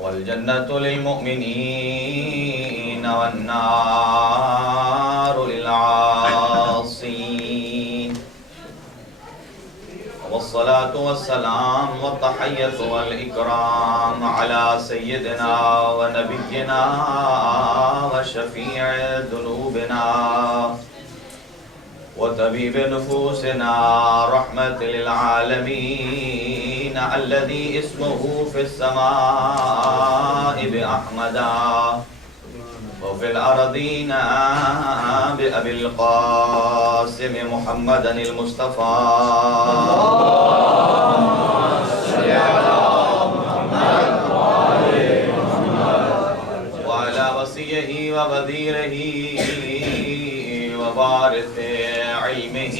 والجنة للمؤمنين والنار للعاصين. والصلاة والسلام والتحية والإكرام على سيدنا ونبينا وشفيع ذنوبنا وطبيب نفوسنا رحمة للعالمين الذي اسمه في السماء بأحمدا وفي الأرضين بأبي القاسم محمدا المصطفى. وعلى وصيه ووزيره ووارث علمه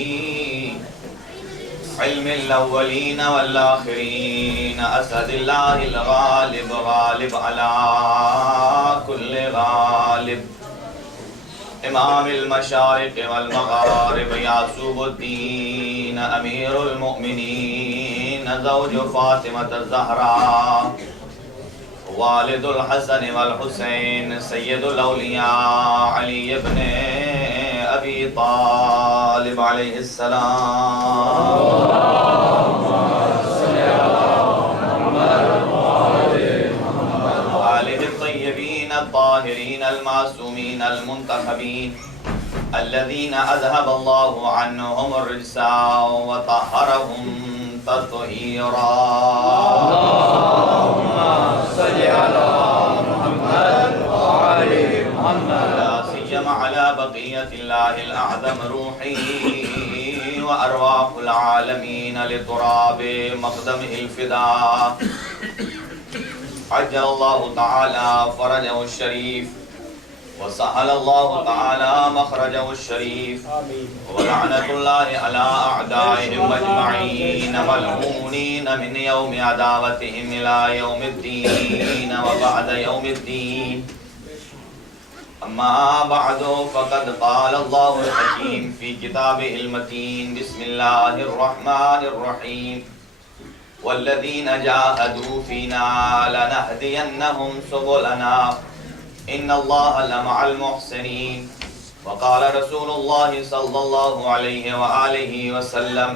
علم الأولين والآخرين أسد الله الغالب غالب على كل غالب إمام المشارق والمغارب يعصوب الدين أمير المؤمنين زوج فاطمة الزهراء والد الحسن والحسين سيد الأولياء علي بن أبي طالب عليه السلام. آله الطيبين الطاهرين المعصومين المنتخبين الذين أذهب الله عنهم الرجس وطهرهم تطهيرا. اللهم صل على محمد وآل محمد لا سيما على بقية الله الأعظم روحي وأرواح العالمين لتراب مقدمه الفداء عجل الله تعالى فرجه الشريف وسهل الله تعالى مخرجه الشريف ولعنة الله على أعدائهم أجمعين ملعونين من يوم عداوتهم إلى يوم الدين وبعد يوم الدين. أما بعد فقد قال الله الحكيم في كتابه المتين بسم الله الرحمن الرحيم والذين جاهدوا فينا لنهدينهم سبلنا إن الله لمع المحسنين. وقال رسول الله صلى الله عليه وآله وسلم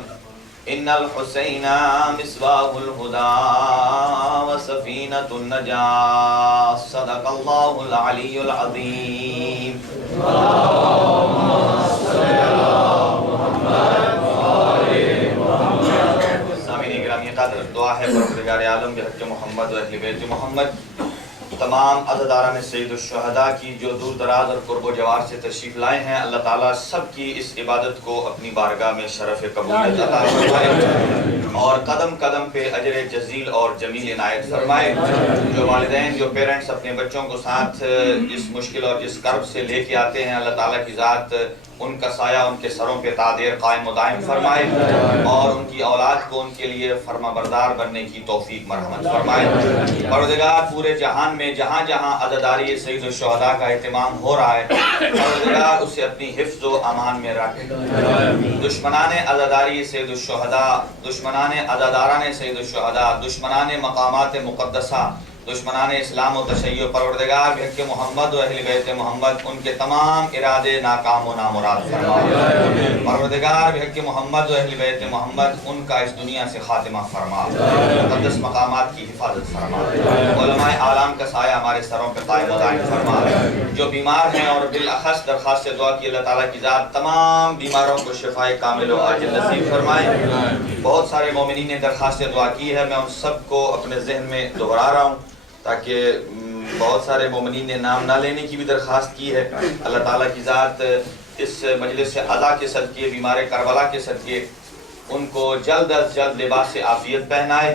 إن الحسين مصباح الهدى وسفينة النجاة صدق الله العلي العظيم. اللهم صل على محمد وآل محمد. سامعین گرامی قدر، دعا ہے پروردگار عالم بحق محمد و اہل بیت محمد تمام عزاداران سید الشہداء کی جو دور دراز اور قرب و جوار سے تشریف لائے ہیں، اللہ تعالیٰ سب کی اس عبادت کو اپنی بارگاہ میں شرف قبولیت عطا فرمائے اور قدم قدم پہ اجر جزیل اور جمیل عنایت فرمائے. جو والدین جو پیرنٹس اپنے بچوں کو ساتھ جس مشکل اور جس کرب سے لے کے آتے ہیں، اللہ تعالیٰ کی ذات ان کا سایہ ان کے سروں پہ تادیر قائم و دائم فرمائے اور ان کی اولاد کو ان کے لیے فرما بردار بننے کی توفیق مرحمت فرمائے. پروردگار پورے جہان میں جہاں جہاں عزاداری سید الشہداء کا اہتمام ہو رہا ہے، پروردگار اسے اپنی حفظ و امان میں رکھ. دشمنان عزاداری سید الشہداء، دشمنان عزاداران سید الشہداء، دشمنان مقامات مقدسہ، دشمنان اسلام و تشیع، پروردگار بحق محمد و اہل بیت محمد ان کے تمام ارادے ناکام و نامراد فرمائے. پروردگار بحق محمد و اہل بیت محمد ان کا اس دنیا سے خاتمہ فرما، مقدس مقامات کی حفاظت فرما، علماء اعلام کا سایہ ہمارے سروں پہ قائم و دائم فرما. جو بیمار ہیں اور بالاخص درخواست دعا کی اللہ تعالیٰ کی ذات تمام بیماروں کو شفائے کامل و عاجل نصیب فرمائے. بہت سارے مومنین نے درخواست دعا کی ہے، میں ان سب کو اپنے ذہن میں دہرا رہا ہوں تاکہ بہت سارے مومنین نے نام نہ لینے کی بھی درخواست کی ہے. اللہ تعالیٰ کی ذات اس مجلس عزا کے صدقے، بیمار کربلا کے صدقے ان کو جلد از جلد لباس عافیت پہنائے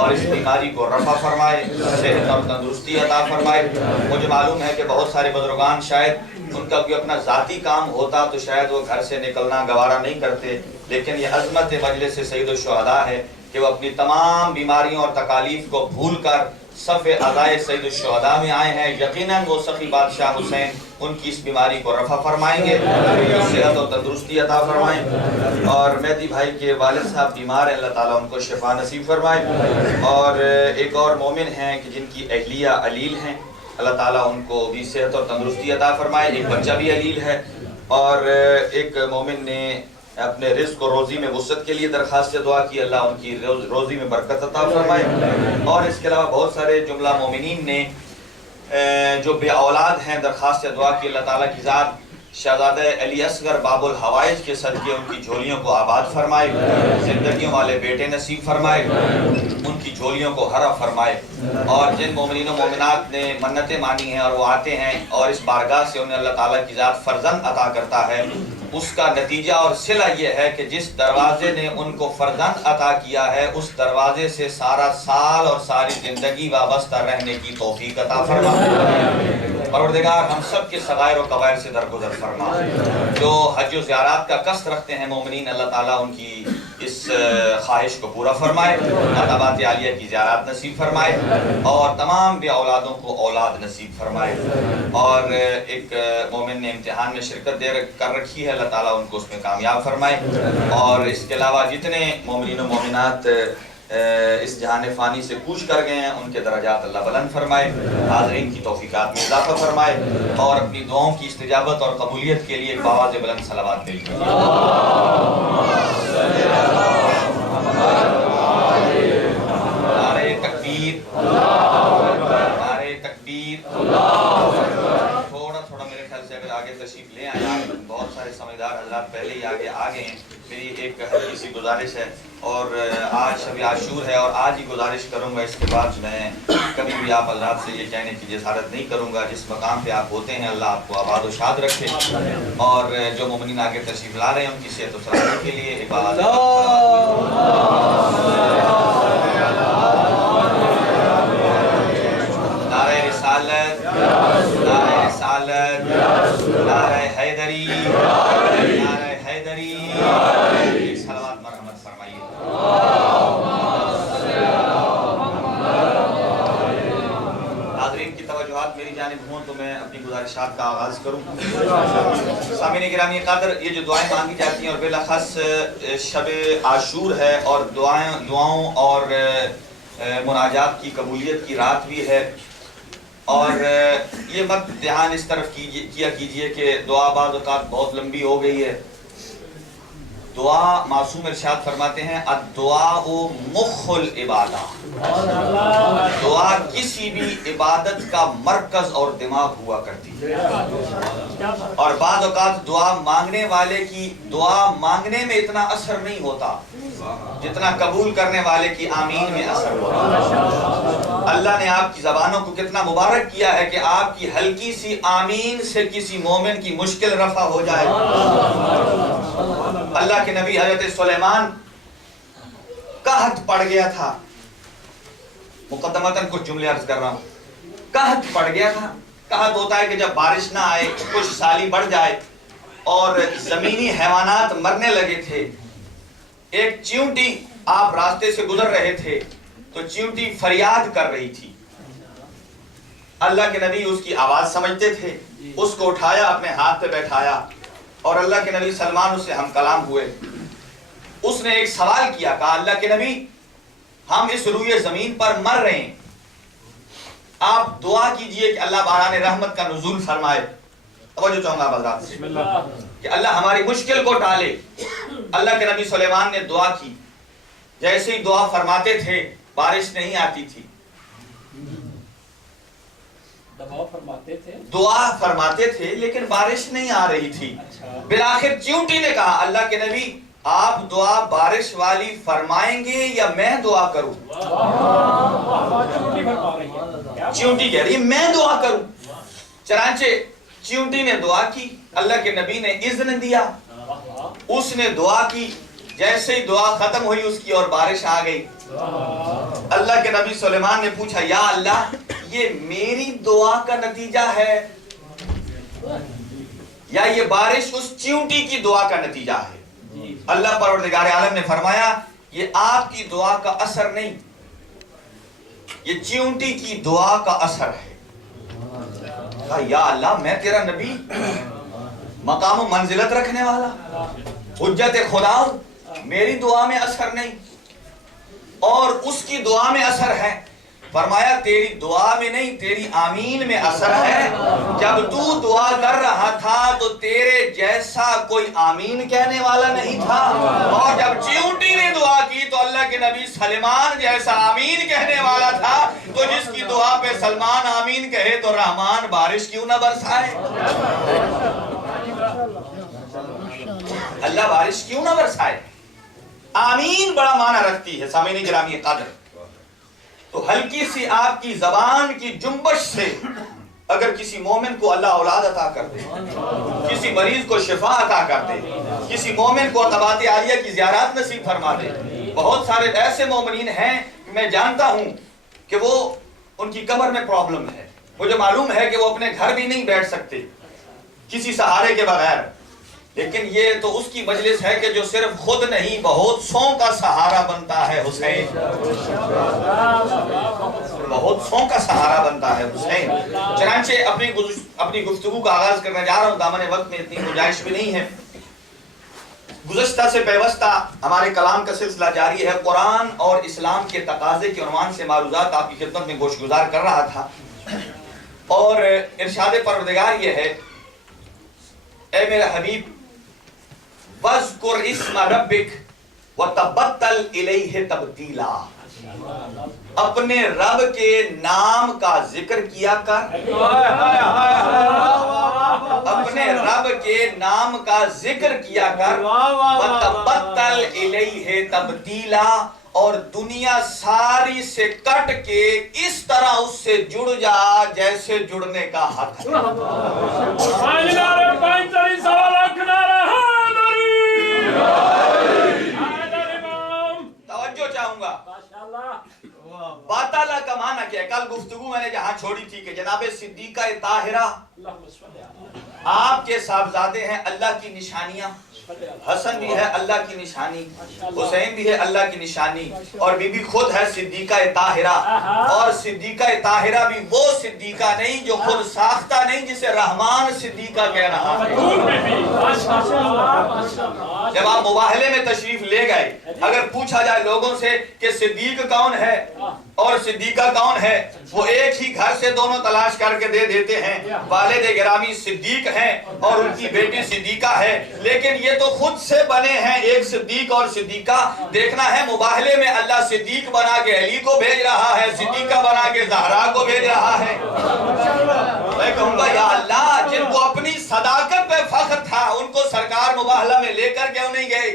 اور اس بیماری کو رفع فرمائے، صحت اور تندرستی عطا فرمائے. مجھے معلوم ہے کہ بہت سارے بزرگان شاید ان کا کوئی اپنا ذاتی کام ہوتا تو شاید وہ گھر سے نکلنا گوارا نہیں کرتے، لیکن یہ عظمت مجلس سید الشہداء ہے کہ وہ اپنی تمام بیماریوں اور تکالیف کو بھول کر صف عزائے سید الشہداء میں آئے ہیں، یقیناً وہ سخی بادشاہ حسین ان کی اس بیماری کو رفع فرمائیں گے، صحت و تندرستی عطا فرمائیں، اور مہدی بھائی کے والد صاحب بیمار ہیں، اللہ تعالیٰ ان کو شفا نصیب فرمائے، اور ایک اور مومن ہیں کہ جن کی اہلیہ علیل ہیں، اللہ تعالیٰ ان کو بھی صحت اور تندرستی عطا فرمائے، ایک بچہ بھی علیل ہے، اور ایک مومن نے اپنے رزق و روزی میں وسعت کے لیے درخواست سے دعا کی، اللہ ان کی روزی میں برکت عطا فرمائے، اور اس کے علاوہ بہت سارے جملہ مومنین نے جو بے اولاد ہیں درخواست سے دعا کی، اللہ تعالیٰ کی ذات شہزادہ علی اصغر باب الحوائج کے صدقے ان کی جھولیوں کو آباد فرمائے، زندگیوں والے بیٹے نصیب فرمائے، ان کی جھولیوں کو ہرا فرمائے، اور جن مومنین و مومنات نے منتیں مانی ہیں اور وہ آتے ہیں اور اس بارگاہ سے انہیں اللہ تعالیٰ کی ذات فرزند عطا کرتا ہے، اس کا نتیجہ اور صلہ یہ ہے کہ جس دروازے نے ان کو فرزند عطا کیا ہے اس دروازے سے سارا سال اور ساری زندگی وابستہ رہنے کی توفیق عطا فرما۔ پروردگار ہم سب کے صغائر و کبائر سے درگزر فرما، جو حج و زیارات کا قصد رکھتے ہیں مومنین، اللہ تعالیٰ ان کی اس خواہش کو پورا فرمائے، مطابات عالیہ کی زیارات نصیب فرمائے، اور تمام بے اولادوں کو اولاد نصیب فرمائے، اور ایک مومن نے امتحان میں شرکت کر رکھی ہے، اللہ تعالیٰ ان کو اس میں کامیاب فرمائے، اور اس کے علاوہ جتنے مومنین و مومنات اس جہان فانی سے کوچ کر گئے ہیں ان کے درجات اللہ بلند فرمائے، حاضرین کی توفیقات میں اضافہ فرمائے، اور اپنی دعاؤں کی استجابت اور قبولیت کے لیے ایک بآواز بلند صلوات مل کر نعرہ تکبیر، نعرہ تکبیر، تھوڑا میرے خیال سے اگر آگے تشریف لے آئیں، آپ بہت سارے سمجھدار حضرات پہلے ہی آ گئے ہیں، میری ایک ہلکی سی گزارش ہے، اور آج شب عاشور ہے اور آج ہی گزارش کروں گا، اس کے بعد میں کبھی بھی آپ حضرات سے یہ کہنے کی جسارت نہیں کروں گا، جس مقام پہ آپ ہوتے ہیں اللہ آپ کو آباد و شاد رکھے، اور جو مومنین آگے تشریف لا رہے ہیں ان کی صحت و سلامتی کے لیے عبادت نعرہ رسالت، نعرہ رسالت، نعرہ حیدری، نعرہ حیدری، صلوات مرحمت فرمائیے۔ حاضرین کی توجہات میری جانب ہوں تو میں اپنی گزارشات کا آغاز کروں۔ سامعین گرامی قدر، یہ جو دعائیں مانگی جاتی ہیں اور بالاخص شب عاشور ہے اور دعاؤں اور مناجات کی قبولیت کی رات بھی ہے، اور یہ مت دھیان اس طرف کیا کیجئے کہ دعا بعض اوقات بہت لمبی ہو گئی ہے۔ دعا معصوم ارشاد فرماتے ہیں الدعاء مخ العبادہ، دعا کسی بھی عبادت کا مرکز اور دماغ ہوا کرتی ہے، اور بعض اوقات دعا مانگنے والے کی دعا مانگنے میں اتنا اثر نہیں ہوتا جتنا قبول کرنے والے کی آمین میں اثر ہوتا۔ اللہ نے آپ کی زبانوں کو کتنا مبارک کیا ہے کہ آپ کی ہلکی سی آمین سے کسی مومن کی مشکل رفع ہو جائے۔ اللہ کے نبی حضرت سلیمان قحط پڑ گیا تھا، مقدمتاً کچھ جملے عرض کر رہا ہوں، قحط پڑ گیا تھا۔ قحط ہوتا ہے کہ جب بارش نہ آئے، کچھ سالی بڑھ جائے اور زمینی حیوانات مرنے لگے تھے۔ ایک چیونٹی، آپ راستے سے گزر رہے تھے تو چیونٹی فریاد کر رہی تھی، اللہ کے نبی اس کی آواز سمجھتے تھے، اس کو اٹھایا، اپنے ہاتھ پہ بیٹھایا، اور اللہ کے نبی سلمان اس سے ہم کلام ہوئے۔ اس نے ایک سوال کیا، کہا اللہ کے نبی ہم اس روئے زمین پر مر رہے ہیں، آپ دعا کیجئے کہ اللہ باران رحمت کا نزول فرمائے۔ توجہ چاہوں گا حضرات سے کہ اللہ ہماری مشکل کو ٹالے۔ اللہ کے نبی سلیمان نے دعا کی، جیسے ہی دعا فرماتے تھے بارش نہیں آتی تھی، دعا فرماتے تھے لیکن بارش نہیں آ رہی تھی۔ بالآخر چیونٹی نے کہا اللہ کے نبی آپ دعا بارش والی فرمائیں گے یا میں دعا کروں؟ چیونٹی کہہ رہی میں دعا کروں۔ چنانچہ چیونٹی نے دعا کی، اللہ کے نبی نے اذن دیا، اس نے دعا کی، جیسے ہی دعا ختم ہوئی اس کی اور بارش آ گئی۔ اللہ کے نبی سلیمان نے پوچھا یا اللہ یہ میری دعا کا نتیجہ ہے یا یہ بارش اس چیونٹی کی دعا کا نتیجہ ہے؟ اللہ پروردگار عالم نے فرمایا یہ آپ کی دعا کا اثر نہیں، یہ چیونٹی کی دعا کا اثر ہے. کہا یا اللہ میں تیرا نبی، مقام و منزلت رکھنے والا، حجت خدا، میری دعا میں اثر نہیں اور اس کی دعا میں اثر ہے. فرمایا تیری دعا میں نہیں، تیری آمین میں اثر ہے. جب تو دعا کر رہا تھا تو تیرے جیسا کوئی آمین کہنے والا نہیں تھا، اور جب چیونٹی نے دعا کی تو اللہ کے نبی سلمان جیسا آمین کہنے والا تھا. تو جس کی دعا پہ سلمان آمین کہے تو رحمان بارش کیوں نہ برسائے؟ اللہ بارش کیوں نہ برسائے؟ آمین بڑا معنی رکھتی ہے. سامعین گرامی قدر، تو ہلکی سی آپ کی زبان کی جنبش سے اگر کسی مومن کو اللہ اولاد عطا کر دے، کسی مریض کو شفا عطا کر دے، کسی مومن کو عقبات عالیہ کی زیارات نصیب فرما دے. بہت سارے ایسے مومنین ہیں میں جانتا ہوں کہ وہ ان کی کمر میں پرابلم ہے، مجھے معلوم ہے کہ وہ اپنے گھر بھی نہیں بیٹھ سکتے کسی سہارے کے بغیر، لیکن یہ تو اس کی مجلس ہے کہ جو صرف خود نہیں بہت سوں کا سہارا بنتا ہے حسین، بہت سوں کا سہارا بنتا ہے حسین. چنانچہ اپنی گفتگو کا آغاز کرنے جا رہا ہوں. دامن وقت میں اتنی گنجائش بھی نہیں ہے. گزشتہ سے پیوستہ ہمارے کلام کا سلسلہ جاری ہے. قرآن اور اسلام کے تقاضے کے عنوان سے معروضات آپ کی خدمت میں گوش گزار کر رہا تھا، اور ارشاد پروردگار یہ ہے، اے میرا حبیب وَاذْكُرْ اسْمَ رَبِّكَ وَتَبَتَّلْ إِلَيْهِ تَبْتِيلًا، اپنے رب کے نام کا ذکر کیا کر، اپنے رب کے نام کا ذکر کیا کر، وَتَبَتَّلْ إِلَيْهِ تَبْتِيلًا، اور دنیا ساری سے کٹ کے اس طرح اس سے جڑ جا جیسے جڑنے کا حق ہے. توجہ چاہوں گا. باطالہ کا معنی کیا ہے؟ کل گفتگو میں نے جہاں چھوڑی تھی کہ جناب صدیقہ طاہرہ آپ کے صاحبزادے ہیں، اللہ کی نشانیاں، حسن بھی ہے اللہ کی نشانی، حسین بھی ہے اللہ کی نشانی، اور بی بی خود ہے صدیقہ طاہرہ. اور صدیقہ طاہرہ بھی وہ صدیقہ نہیں جو خود ساختہ نہیں، جسے رحمان صدیقہ کہہ رہا ہے. جب آپ مباہلے میں تشریف لے گئے، اگر پوچھا جائے لوگوں سے کہ صدیق کون ہے اور صدیقہ کون ہے، وہ ایک ہی گھر سے دونوں تلاش کر کے دے دیتے ہیں. والد گرامی صدیق ہیں اور ان کی بیٹی صدیقہ ہے، لیکن یہ تو خود سے بنے ہیں ایک صدیق اور صدیقہ. دیکھنا ہے مباہلے میں اللہ صدیق بنا کے علی کو بھیج رہا ہے، صدیقہ بنا کے زہرا کو بھیج رہا ہے. میں کہوں گا یا اللہ، جن کو اپنی صداقت پہ فخر تھا ان کو سرکار مباہلہ میں لے کر کیوں نہیں گئے؟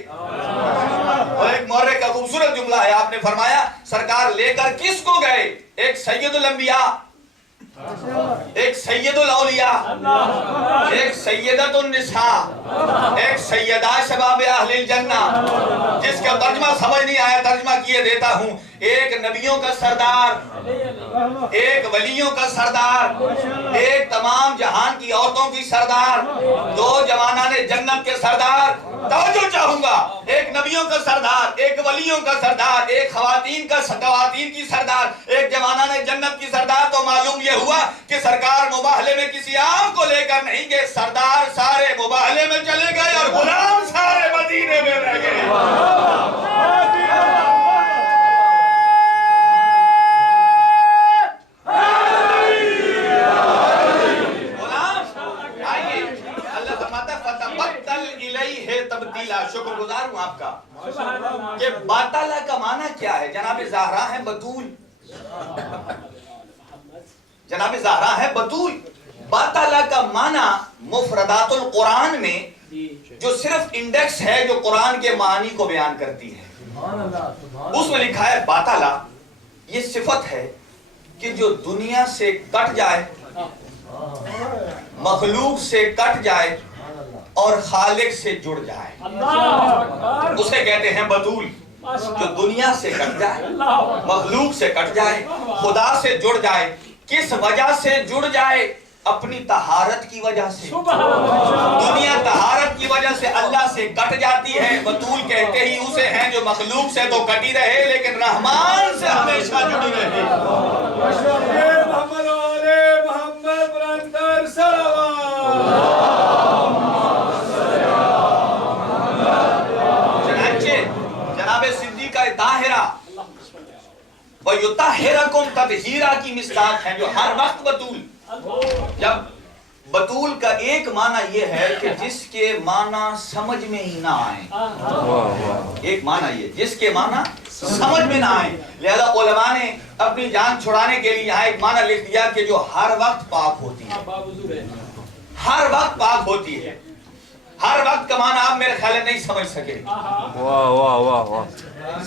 اور ایک مورخ کا خوبصورت جملہ ہے، آپ نے فرمایا سرکار لے کر کس کو گئے؟ ایک سید الانبیاء، ایک سید الاولیاء، ایک سیدۃ النساء، ایک سیدہ شباب اہل الجنہ، جس کا ترجمہ سمجھ نہیں آیا ترجمہ کیے دیتا ہوں. ایک نبیوں کا سردار، ایک ولیوں کا سردار، ایک تمام جہان کی عورتوں کی سردار، دو جوانان جنت کے سردار. توجہ چاہوں گا، ایک نبیوں کا سردار، ایک ولیوں کا سردار، ایک خواتین کی سردار، ایک جوانان جنت کی سردار. تو معلوم یہ ہوا کہ سرکار مباہلے میں کسی عام کو لے کر نہیں گئے، سردار سارے مباہلے میں چلے گئے اور غلام سارے مدینے میں رہ گئے. شکر گزار ہوں آپ کا کہ باطالہ کا معنی کیا ہے. جناب زہرا ہے بطول، جناب زہرا ہے بطول. باطالہ کا معنی مفردات القرآن میں جو صرف انڈیکس ہے جو قرآن کے معنی کو بیان کرتی ہے، اس میں لکھا ہے باطالہ یہ صفت ہے کہ جو دنیا سے کٹ جائے، مخلوق سے کٹ جائے اور خالق سے جڑ جائے، اسے کہتے ہیں بطول. جو دنیا سے کٹ جائے، مخلوق سے کٹ جائے، خدا سے جڑ جائے. کس وجہ سے جڑ جائے؟ اپنی طہارت کی وجہ سے، دنیا طہارت کی وجہ سے اللہ سے کٹ جاتی ہے، بطول کہتے ہی اسے ہیں جو مخلوق سے تو کٹی رہے لیکن رحمان سے ہمیشہ جڑی رہے۔ محمد والے محمد برندر چنانچہ جناب صدیقہ طاہرہ وَيُطَهِّرَكُمْ تَطْهِيرًا کی مصداق ہیں جو ہر وقت بطول، جب بطول کا ایک معنی یہ ہے کہ جس کے معنی سمجھ میں ہی نہ آئیں، ایک معنی یہ جس کے معنی سمجھ میں نہ آئیں، لہذا علماء نے اپنی جان چھڑانے کے لیے یہاں ایک معنی لکھ دیا کہ جو ہر وقت پاک ہوتی ہے، ہر وقت پاک ہوتی ہے۔ ہر وقت کا معنی آپ میرے خیال نہیں سمجھ سکے۔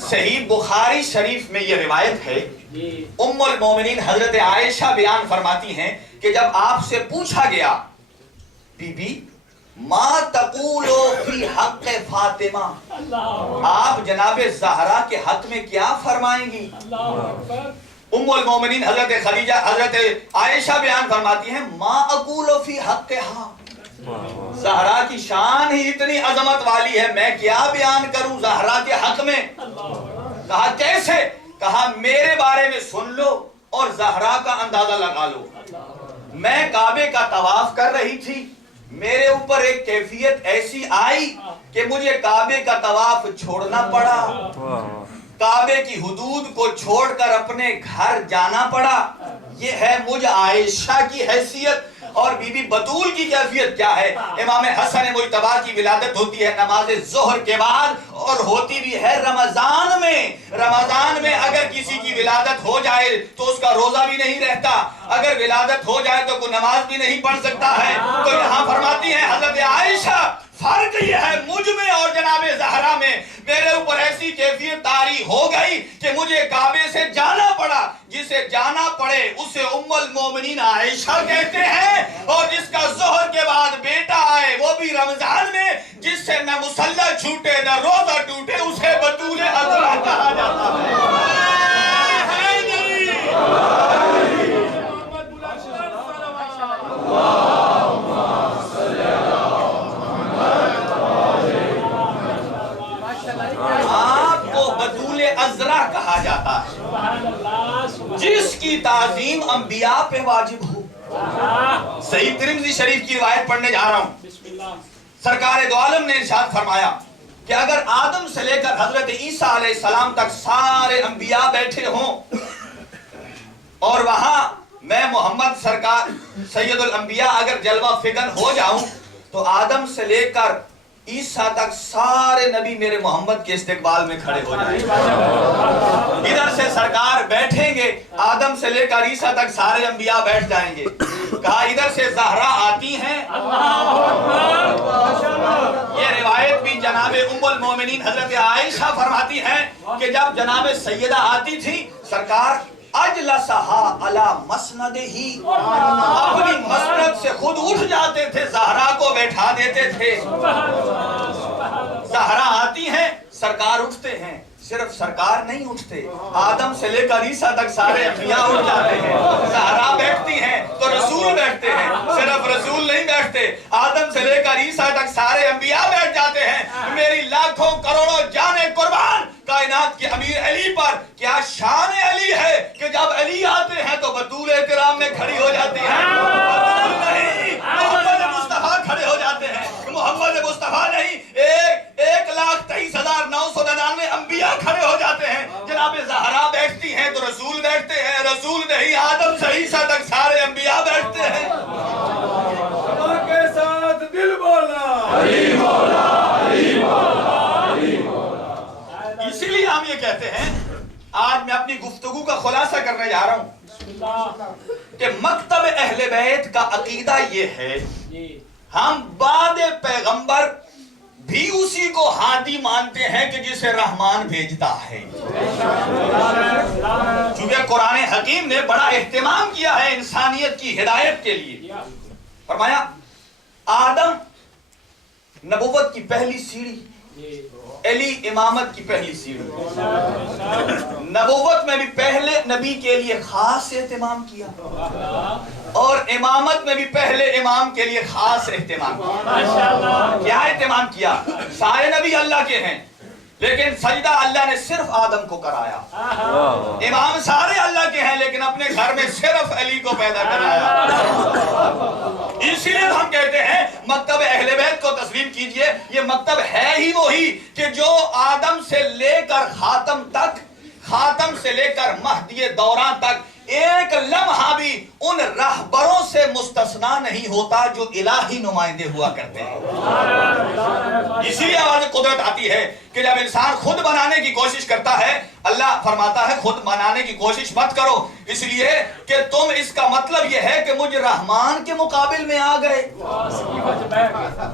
صحیح بخاری شریف میں یہ روایت ہے، ام المومنین حضرت عائشہ بیان فرماتی ہیں کہ جب آپ سے پوچھا گیا بی بی ما تقول فی حق فاطمہ، آپ جناب زہرا کے حق میں کیا فرمائیں گی؟ ام المومنین حضرت عائشہ بیان فرماتی ہیں ما اقول فی حقہا، زہرا کی شان ہی اتنی عظمت والی ہے، میں کیا بیان کروں زہرا کے حق میں؟ کہا کیسے؟ کہا میرے بارے میں سن لو اور زہرا کا اندازہ لگا لو۔ میں کعبے کا طواف کر رہی تھی، میرے اوپر ایک کیفیت ایسی آئی کہ مجھے کعبے کا طواف چھوڑنا پڑا، کعبے کی حدود کو چھوڑ کر اپنے گھر جانا پڑا۔ یہ ہے مجھ عائشہ کی حیثیت۔ اور بی بی بطول کی کیفیت کیا ہے؟ امام حسن مجتبی کی ولادت ہوتی ہے نماز ظہر کے بعد اور ہوتی بھی ہے رمضان میں۔ رمضان میں اگر کسی کی ولادت ہو جائے تو اس کا روزہ بھی نہیں رہتا، اگر ولادت ہو جائے تو کوئی نماز بھی نہیں پڑھ سکتا ہے۔ تو یہاں فرماتی ہیں حضرت عائشہ فرق یہ ہے مجھ میں اور جناب زہرا میں، میرے اوپر ایسی کیفیت طاری ہو گئی کہ مجھے کعبے سے جانا پڑا۔ جسے جانا پڑے اسے ام المومنین عائشہ کہتے ہیں، اور جس کا ظہر کے بعد بیٹا آئے وہ بھی رمضان میں، جس سے نہ مصلی چھوٹے نہ روزہ ٹوٹے، اسے بطول عذرا کہا جاتا ہے۔ آپ کو بطول عذرا کہا جاتا ہے جس کی تعظیم انبیاء پہ واجب ہو۔ صحیح ترمذی شریف کی روایت پڑھنے جا رہا ہوں، سرکار دو عالم نے ارشاد فرمایا کہ اگر آدم سے لے کر حضرت عیسیٰ علیہ السلام تک سارے انبیاء بیٹھے ہوں اور وہاں میں محمد سرکار سید الانبیاء اگر جلوہ فگن ہو جاؤں تو آدم سے لے کر عیسیٰ تک سارے نبی میرے محمد کے استقبال میں کھڑے ہو جائیں گے۔ ادھر سے سرکار بیٹھیں گے، آدم سے لے کر عیسیٰ تک سارے انبیاء بیٹھ جائیں گے۔ کہا ادھر سے زہرا آتی ہیں، یہ روایت بھی جناب ام المومنین حضرت عائشہ فرماتی ہیں کہ جب جناب سیدہ آتی تھی سرکار اجلسہا علی مسندہی، اپنی مسند سے خود اٹھ جاتے تھے، زہرا کو بیٹھا دیتے تھے۔ زہرا آتی ہیں سرکار اٹھتے ہیں، صرف سرکار نہیں اٹھتے، آدم سے لے کر عیسیٰ تک سارے انبیاء اٹھ جاتے ہیں۔ زہرا بیٹھتی ہیں تو رسول بیٹھتے ہیں، صرف رسول نہیں بیٹھتے، آدم سے لے کر عیسیٰ تک سارے انبیاء بیٹھ جاتے ہیں۔ میری لاکھوں کروڑوں جانیں قربان کائنات کے امیر علی پر، کیا شان علی ہے کہ جب علی آتے ہیں تو بطول احترام میں کھڑی ہو جاتی ہیں، بطول نہیں محمد مصطفیٰ کھڑے ہو جاتے ہیں، محمد مصطفیٰ نہیں 1,23,999 انبیاء کھڑے ہو جاتے ہیں۔ جناب زہرا بیٹھتی ہیں تو رسول بیٹھتے ہیں، رسول نہیں آدم سے عیسیٰ تک سارے انبیاء بیٹھتے ہیں۔ اللہ کے ساتھ دل بولا علی مولا علی مولا علی مولا۔ اسی لیے ہم یہ کہتے ہیں، آج میں اپنی گفتگو کا خلاصہ کرنے جا رہا ہوں کہ مکتب اہل بیت کا عقیدہ یہ ہے، ہم بعد پیغمبر بھی اسی کو ہادی مانتے ہیں کہ جسے رحمان بھیجتا ہے۔ چونکہ قرآن حکیم نے بڑا اہتمام کیا ہے انسانیت کی ہدایت کے لیے، فرمایا آدم نبوت کی پہلی سیڑھی علی امامت کی پہلی سیڑھی، نبوت میں بھی پہلے نبی کے لیے خاص اہتمام کیا اور امامت میں بھی پہلے امام کے لیے خاص اہتمام کیا۔ کیا اہتمام کیا؟ سارے نبی اللہ کے ہیں لیکن سجدہ اللہ نے صرف آدم کو کرایا۔ امام سارے اللہ کے ہیں لیکن اپنے گھر میں صرف علی کو پیدا کرایا۔ اسی لیے ہم کہتے ہیں مکتب اہل بیت کو تسلیم کیجئے، یہ مکتب ہے ہی وہی کہ جو آدم سے لے کر خاتم تک، خاتم سے لے کر مہدی دوران تک ایک لمحہ بھی ان رہبروں سے مستثنا نہیں ہوتا جو الہی نمائندے ہوا کرتے ہیں۔ اسی لیے آواز قدرت آتی ہے کہ جب انسان خود بنانے کی کوشش کرتا ہے، اللہ فرماتا ہے خود بنانے کی کوشش مت کرو، اس لیے کہ تم اس کا مطلب یہ ہے کہ مجھ رحمان کے مقابل میں آ گئے۔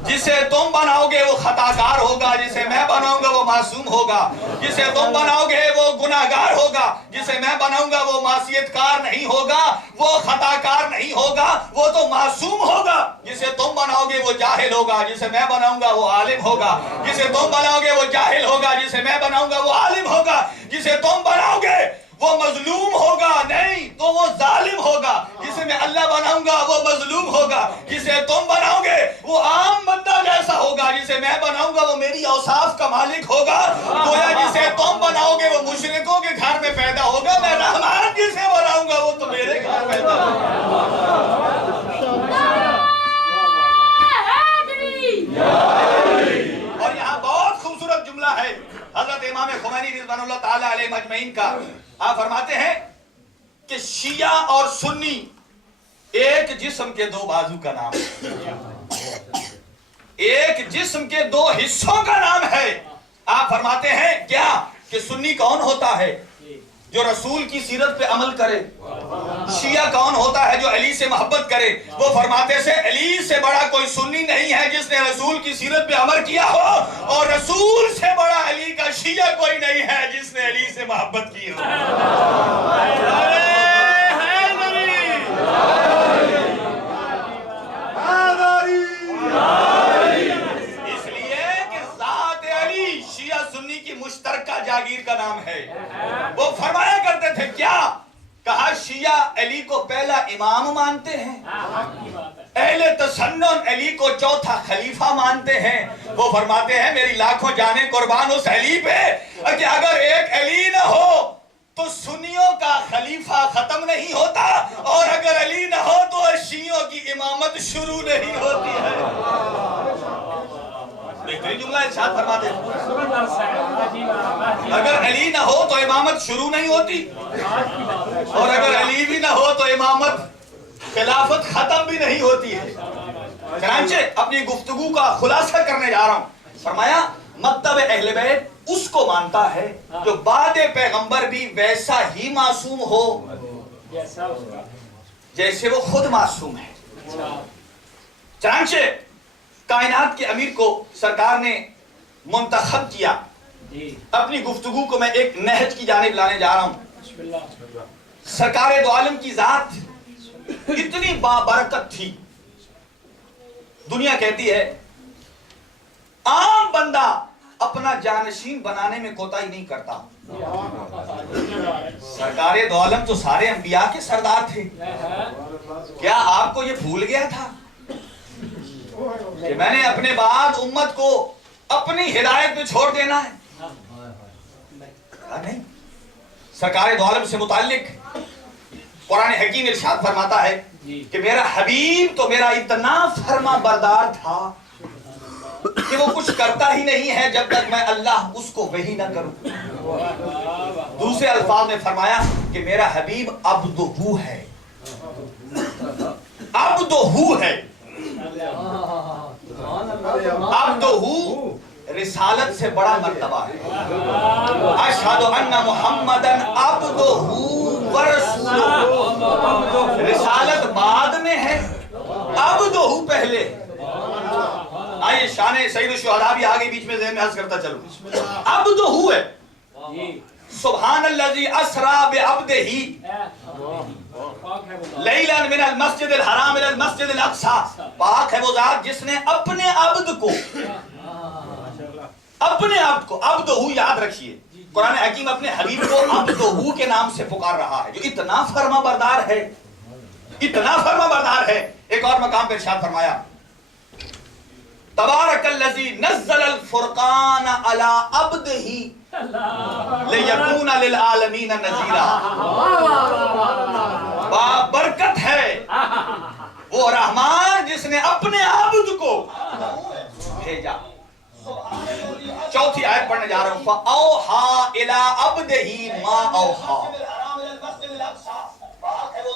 جسے تم بناؤ گے وہ خطاکار ہوگا، جسے میں بناؤں گا وہ معصوم ہوگا، جسے تم بناؤ گے وہ گناہگار ہوگا، جسے میں بناؤں گا وہ معصیت کار نہیں ہوگا، وہ خطاکار نہیں ہوگا، وہ تو معصوم ہوگا۔ جسے تم بناؤ گے وہ جاہل ہوگا، جسے میں بناؤں گا وہ عالم ہوگا، جسے تم بناؤ گے وہ جاہل ہوگا، جسے میں بناؤں گا وہ عالم ہوگا، جسے تم بناؤ گے وہ مظلوم ہوگا نہیں تو وہ ظالم ہوگا، جسے میں اللہ بناؤں گا وہ مظلوم ہوگا، جسے تم بناؤ گے وہ عام بندہ جیسا ہوگا، جسے میں بناؤں گا وہ میری اوصاف کا مالک ہوگا۔ گویا جسے تم بناؤ گے وہ مشرکوں کے گھر میں پیدا ہوگا، میں رحمان جسے بناؤں گا وہ تو میرے گھر پیدا ہوگا۔ اور یہاں بہت خوبصورت جملہ ہے حضرت امام خمینی رضوان اللہ تعالی علیہ مجمعین کا۔ آپ فرماتے ہیں کہ شیعہ اور سنی ایک جسم کے دو بازو کا نام ہے، ایک جسم کے دو حصوں کا نام ہے۔ آپ فرماتے ہیں کیا کہ سنی کون ہوتا ہے؟ جو رسول کی سیرت پہ عمل کرے۔ شیعہ کون ہوتا ہے؟ جو علی سے محبت کرے۔ وہ فرماتے سے علی سے بڑا کوئی سنی نہیں ہے جس نے رسول کی سیرت پہ عمل کیا ہو، اور رسول سے بڑا علی کا شیعہ کوئی نہیں ہے جس نے علی سے محبت کی ہو۔ اس لیے کہ ذات علی شیعہ سنی کی مشترکہ جاگیر کا نام ہے۔ وہ فرمایا کرتے تھے کیا؟ کہا شیعہ علی کو پہلا امام مانتے ہیں، اہل تسنن علی کو چوتھا خلیفہ مانتے ہیں۔ وہ فرماتے ہیں میری لاکھوں جانیں قربان اس علی پہ کہ اگر ایک علی نہ ہو تو سنیوں کا خلیفہ ختم نہیں ہوتا، اور اگر علی نہ ہو تو شیعوں کی امامت شروع نہیں ہوتی ہے۔ بہترین جملہ ارشاد فرما دے، اگر علی نہ ہو تو امامت شروع نہیں ہوتی، اور اگر علی بھی نہ ہو تو امامت خلافت ختم بھی نہیں ہوتی ہے۔ چنانچہ اپنی گفتگو کا خلاصہ کرنے جا رہا ہوں۔ فرمایا مکتب اہل بیت اس کو مانتا ہے جو بعد پیغمبر بھی ویسا ہی معصوم ہو جیسے وہ خود معصوم ہے۔ چنانچہ کائنات کے امیر کو سرکار نے منتخب کیا۔ اپنی گفتگو کو میں ایک نہج کی جانب لانے جا رہا ہوں۔ سرکار دو عالم کی ذات اتنی بابرکت تھی، دنیا کہتی ہے عام بندہ اپنا جانشین بنانے میں کوتاہی نہیں کرتا۔ سرکار دو عالم تو سارے انبیاء کے سردار تھے، کیا آپ کو یہ بھول گیا تھا کہ میں نے اپنے بعد امت کو اپنی ہدایت میں چھوڑ دینا ہے؟ نہیں۔ سرکار دو عالم سے متعلق قرآن حکیم ارشاد فرماتا ہے کہ میرا حبیب تو میرا اتنا فرما بردار تھا کہ وہ کچھ کرتا ہی نہیں ہے جب تک میں اللہ اس کو وحی نہ کروں۔ دوسرے الفاظ میں فرمایا کہ میرا حبیب عبدہو ہے، عبدہو ہے۔ عبدہو رسالت سے بڑا مرتبہ ہے۔ اشہد ان محمدن عبدہو ورسولہ، رسالت بعد میں ہے، عبدہو پہلے۔ آئیے شان سید الشہداء بھی آگے بیچ میں ذہن میں عرض کرتا چلو۔ عبدہو ہے، سبحان الذی اسری بعبدہ لیلا من المسجد الحرام الى المسجد الاقصی، پاک ہے وہ ذات جس نے اپنے عبد کو اپنے آپ کو عبدہو یاد رکھیے، قرآن حکیم اپنے حبیب کو عبدہو کے نام سے پکار رہا ہے، جو اتنا فرما بردار ہے، اتنا فرما بردار ہے۔ ایک اور مقام پر ارشاد فرمایا تبارک الذی نزل الفرقان علی عبدہ لیکون للعالمین نذیرا۔ برکت ہے وہ رحمان جس نے اپنے عبد کو بھیجا۔ چوتھی آیت پڑھنے جا رہا ہوں، فَأَوْحَا إِلَىٰ عَبْدِهِ مَا أَوْحَا۔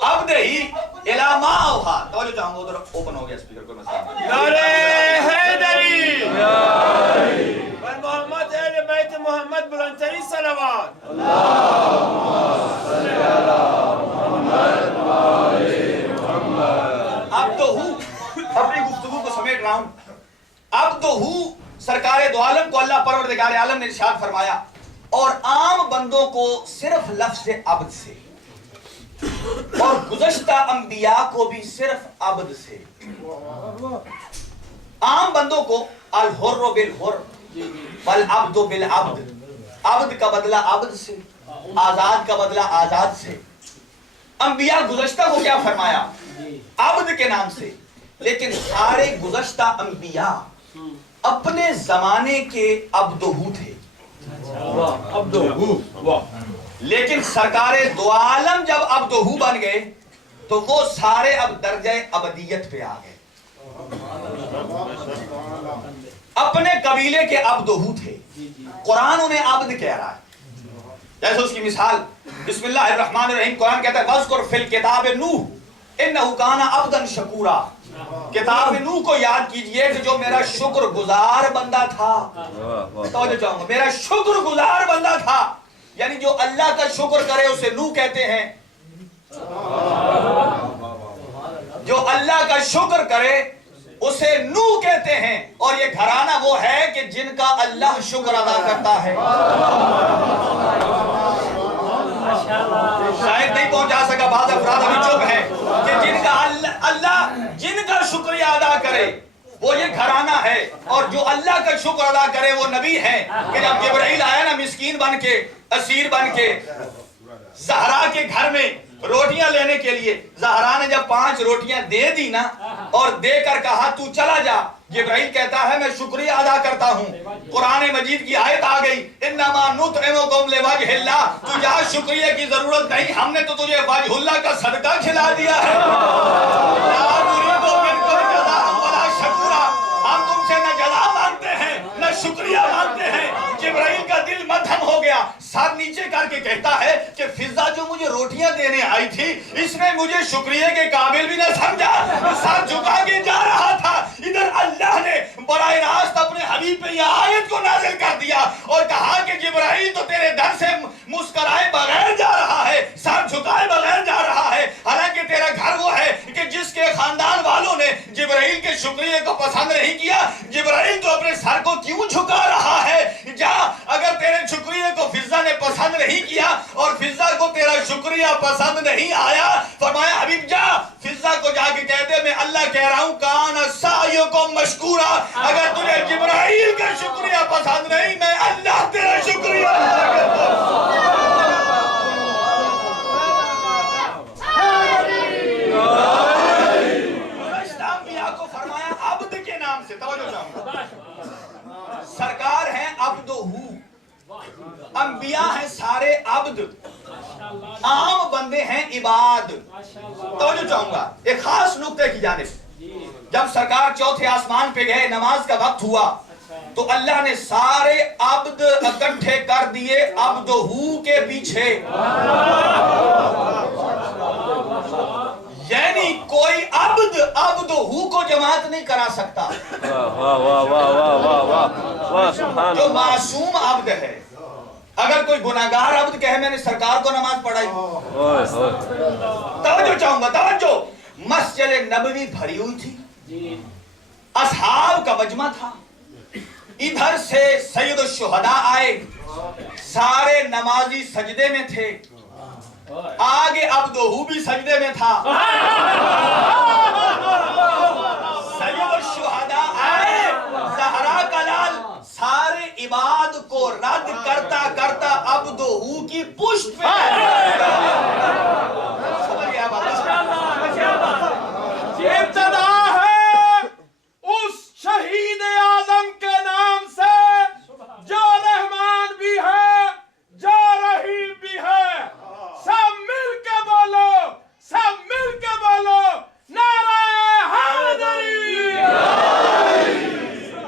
عبدہ الی ما اوحا۔ توجہ چاہوں گا ادھر اوپن ہو گیا اسپیکر کو مسئلہ۔ نعرہ حیدری بر محمد اہل بیت محمد بلندترین صلوات۔ عبدہو، اپنی گفتگو کو سمیٹ رہا ہوں، عبدہو سرکار دو عالم کو اللہ پروردگار عالم نے ارشاد فرمایا، اور عام بندوں کو صرف لفظ عبد سے، اور گزشتہ انبیاء کو بھی صرف عبد سے۔ عام بندوں کو الحر بالحر والعبد بالعبد، عبد کا بدلہ عبد سے، آزاد کا بدلہ آزاد سے۔ انبیاء گزشتہ کو کیا فرمایا؟ عبد کے نام سے۔ لیکن سارے گزشتہ انبیاء اپنے زمانے کے عبدہو تھے، لیکن سرکار دو عالم جب عبدہو بن گئے تو وہ سارے اب درجہ عبدیت پہ آ گئے۔ اپنے قبیلے کے عبدہو تھے، قرآن انہیں عبد کہہ رہا ہے۔ جیسے اس کی مثال بسم اللہ الرحمن الرحیم، قرآن کہتا ہے وَاذْكُرْ فِي الْكِتَابِ نُوحٍ إِنَّهُ كَانَ عَبْدًا شَكُورًا۔ کتاب نوح کو یاد کیجئے کہ جو میرا شکر گزار بندہ تھا۔ توجہ چاہوں گا، میرا شکر گزار بندہ تھا، یعنی جو اللہ کا شکر کرے اسے نوح کہتے ہیں، جو اللہ کا شکر کرے اسے نوح کہتے ہیں۔ اور یہ گھرانہ وہ ہے کہ جن کا اللہ شکر ادا کرتا ہے۔ شاید نہیں پہنچا سکا، بعض افراد ابھی چپ ہیں، کہ جن کا اللہ جن کا شکریہ ادا کرے وہ یہ گھرانہ ہے، اور جو اللہ کا شکر ادا کرے وہ نبی ہیں۔ کہ جب جبرائیل آیا نا مسکین بن کے، اسیر بن کے زہرا کے گھر میں روٹیاں لینے کے لیے، زہرا نے جب 5 روٹیاں دے دی نا اور دے کر کہا تو چلا جا، جبرائیل کہتا ہے میں شکریہ ادا کرتا ہوں۔ قرآن مجید کی آیت آ گئی انما نطعمکم لوجہ اللہ، تجھے شکریہ کی ضرورت نہیں، ہم نے تو تجھے وجہ اللہ کا صدقہ کھلا دیا ہے۔ لا نريد منکم جزاء ولا شکورا، ہم تم سے نہ جزا مانگتے ہیں نہ شکریہ مانگتے ہیں۔ جبرائیل کا دل مدھم ہو گیا، سر نیچے کر کے کہتا ہے کہ فضا جو مجھے روٹیاں دینے آئی تھی اس نے مجھے شکریہ کے قابل بھی نہ سمجھا، سر جھکا کے جا رہا تھا۔ ادھر اللہ نے براہ راست اپنے حبیب پہ یہ آیت کو نازل کر دیا اور کہا کہ جبرائیل تو تیرے در سے مسکرائے بغیر جا رہا ہے، سر جھکائے بغیر جا رہا ہے، حالانکہ تیرا گھر وہ ہے کہ جس کے خاندان والوں نے جبرائیل کے شکریہ کو پسند نہیں کیا۔ جبرائیل تو اپنے سر کو کیوں جھکا رہا ہے؟ جا، اگر تیرے شکریہ کو فضا نے پسند نہیں کیا اور فضا کو تیرا شکریہ پسند نہیں آیا، فرمایا حبیب جا فضا کو جا کے کہہ دے میں اللہ کہہ رہا ہوں کان سعیکم مشکورا، اگر تجھے جبرائیل کا شکریہ پسند نہیں میں اللہ تیرا شکریہ ادا کرتا ہوں۔ کو فرمایا عبد کے نام سے، توجہ چاہوں گا، سرکار ہیں عبدہو، انبیاء ہیں سارے عبد، عام بندے ہیں عباد۔ توجہ چاہوں گا ایک خاص نقطے کی جانب، جب سرکار چوتھے آسمان پہ گئے نماز کا وقت ہوا تو اللہ نے سارے عبد اکٹھے کر دیے عبدہو کے پیچھے، یعنی کوئی عبد عبدہو کو جماعت نہیں کرا سکتا۔ جو معصوم عبد ہے، اگر کوئی گناہگار عبد کہے میں نے سرکار کو نماز پڑھائی، توجہ چاہوں گا، توجہ، مسجد نبوی بھری ہوئی تھی، اصحاب کا مجمع تھا، ادھر سے سید الشہداء آئے، سارے نمازی سجدے میں تھے، آگے عبدہو بھی سجدے میں تھا، سید الشہداء آئے، زہرا کا لال، سارے عباد کرتا کرتا عبدہ کی پشت پہ سمجھ گیا بات؟ ابتدا ہے اس شہید اعظم کے نام سے جو رحمان بھی ہے جو رحیم بھی ہے. سب مل کے بولو, سب مل کے بولو, نعرہ حیدری.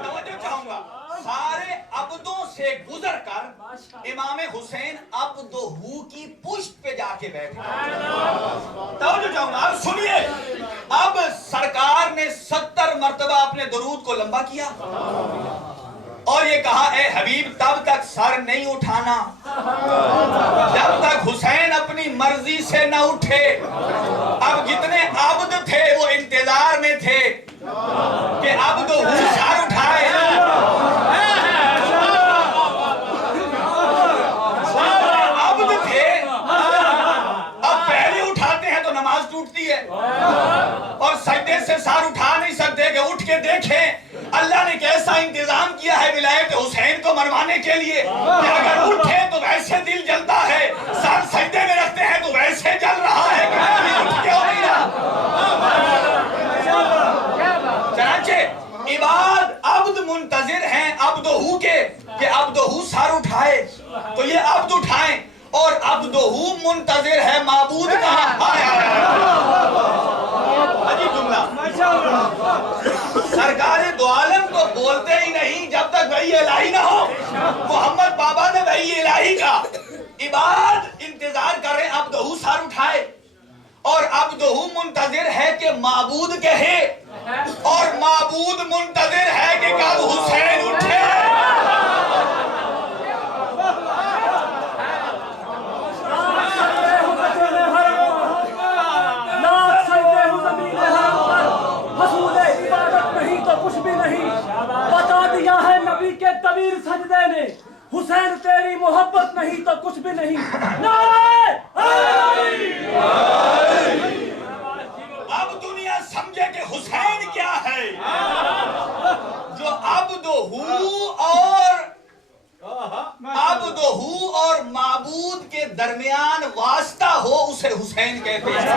توجہ چاہوں گا, سارے عبدوں سے گزر کر امام حسین عبدہ کی پشت پہ جا کے بیٹھے. توجہ چاہوں گا, اب سنیے. اب سرکار نے 70 مرتبہ اپنے درود کو لمبا کیا اور یہ کہا, اے حبیب تب تک سر نہیں اٹھانا جب تک حسین اپنی مرضی سے نہ اٹھے. اب جتنے عبد تھے وہ انتظار میں تھے کہ عبدہ سر اٹھائے. عبد تھے, اب پہلے اٹھاتے ہیں تو نماز ٹوٹتی ہے اور سجدے سے سر اٹھا نہیں سکتے کہ اٹھ کے دیکھیں. اللہ نے کیسا انتظام کیا ہے ولایت حسین کو منوانے کے لیے کہ اگر اٹھے تو ویسے دل جلتا ہے, سر سجدے میں رکھتے ہیں تو ویسے جل رہا ہے کہ اٹھ کیوں نہیں رہا. چنانچہ عباد عبد منتظر ہیں عبدہ کے کہ عبدہ سر اٹھائے تو یہ عبد اٹھائیں, اور عبدہ منتظر ہے معبود کا. عجیب جملہ. سرکار دو عالم تو بولتے ہی نہیں جب تک وحی الہی نہ ہو. محمد بابا نے وحی الہی کا. عباد انتظار کر رہے عبدہ سر اٹھائے اور عبدہ منتظر ہے کہ معبود کہے, اور معبود منتظر ہے کہ کب حسین اٹھے. کچھ بھی نہیں بتا دیا ہے نبی کے طویل سجدے نے, حسین تیری محبت نہیں تو کچھ بھی نہیں. اب دنیا سمجھے کہ حسین کیا ہے. جو عبدہ اور معبود کے درمیان واسطہ ہو اسے حسین کہتے ہیں.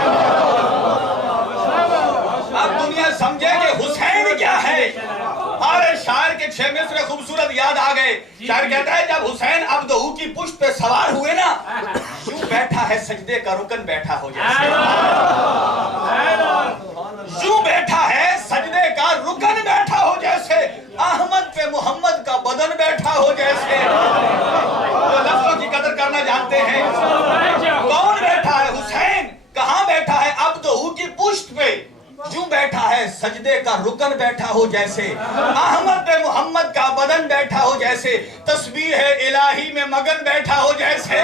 اب دنیا سمجھے کہ حسین کیا ہے. ہمارے شاعر کے 6 مصرع خوبصورت یاد آ گئے. شاعر کہتا ہے جب حسین عبدہ کی پشت پہ سوار ہوئے نا, یوں بیٹھا ہے سجدے کا رکن بیٹھا ہو جیسے. یوں بیٹھا ہے سجدے کا رکن بیٹھا ہو جیسے, احمد پہ محمد کا بدن بیٹھا ہو جیسے. جو لفظوں کی قدر کرنا جانتے ہیں. کون بیٹھا ہے؟ حسین. کہاں بیٹھا ہے؟ عبدہ کی پشت پہ. یوں بیٹھا ہے سجدے کا رکن بیٹھا ہو جیسے, احمد پہ محمد کا بدن بیٹھا ہو جیسے, تسبیح الہی میں مگن بیٹھا ہو جیسے,